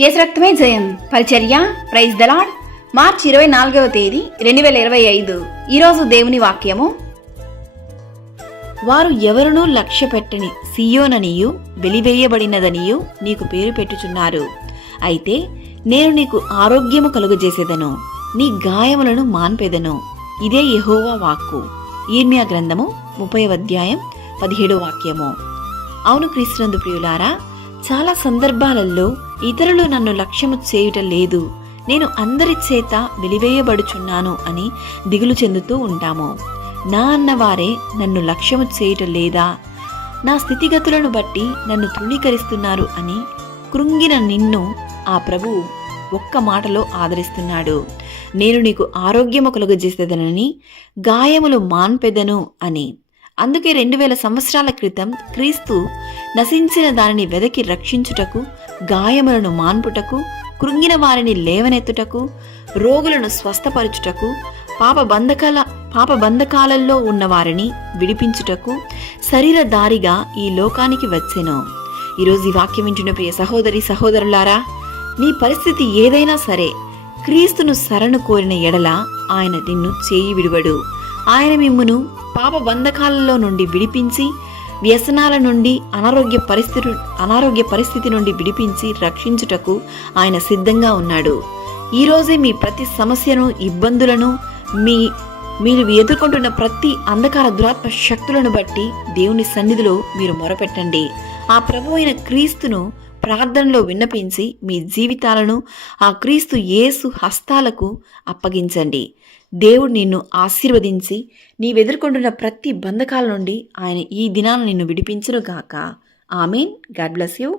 యేసు రక్తమే జయం. పరిచర్య ప్రైజ్ ద లార్డ్. మార్చి 24వ తేదీ 2025. ఈరోజు దేవుని వాక్యము. వారు ఎవరునూ లక్ష్య పెట్టని సియోననియు వెలివేయబడినదనియు నీకు పేరు పెట్టుచున్నారు. అయితే నేను నీకు ఆరోగ్యము కలుగజేసేదను, నీ గాయములను మాన్పెదను. ఇదే యెహోవా వాక్కు. యెర్మీయా గ్రంథము 30వ అధ్యాయం 17వ వాక్యము. అవును క్రీస్తునందు ప్రియులారా, చాలా సందర్భాలలో ఇతరులు నన్ను లక్ష్యము చేయుట లేదు, నేను అందరి చేత వెలివేయబడుచున్నాను అని దిగులు చెందుతూ ఉంటాము. నా అన్నవారే నన్ను లక్ష్యము చేయుట లేదా, నా స్థితిగతులను బట్టి నన్ను తృణీకరిస్తున్నారు అని కృంగిన నిన్ను ఆ ప్రభువు ఒక్క మాటలో ఆదరిస్తున్నాడు. నేను నీకు ఆరోగ్యము కలుగజేసేదనని, గాయములు మాన్పెదను అని. అందుకే 2000 సంవత్సరాల క్రితం క్రీస్తు నశించిన దానిని వెదకి రక్షించుటకు, గాయములను మాన్పుటకు, కృంగిన వారిని లేవనెత్తుటకు, రోగులను స్వస్థపరచుటకు, పాప బంధకాలలో ఉన్న వారిని విడిపించుటకు శరీరధారిగా ఈ లోకానికి వచ్చెను. ఈరోజు ఈ వాక్యం వింటున్న ప్రియ సహోదరి సహోదరులారా, నీ పరిస్థితి ఏదైనా సరే క్రీస్తును శరణు కోరిన ఎడల ఆయన నిన్ను చేయి విడువడు. ఆయన మిమ్మును పాప బంధకాలలో నుండి విడిపించి, వ్యసనాల నుండి, అనారోగ్య పరిస్థితి నుండి విడిపించి రక్షించుటకు ఆయన సిద్ధంగా ఉన్నాడు. ఈరోజే మీ ప్రతి సమస్యను, ఇబ్బందులను, మీరు ఎదుర్కొంటున్న ప్రతి అంధకార దురాత్మ శక్తులను బట్టి దేవుని సన్నిధిలో మీరు మొరపెట్టండి. ఆ ప్రభువైన అయిన క్రీస్తును ప్రార్థనలో విన్నపించి మీ జీవితాలను ఆ క్రీస్తు యేసు హస్తాలకు అప్పగించండి. దేవుడు నిన్ను ఆశీర్వదించి నీవెదుర్కొంటున్న ప్రతి బంధకాల నుండి ఆయన ఈ దినాన్ని నిన్ను విడిపించును గాక. ఆమేన్. God bless you.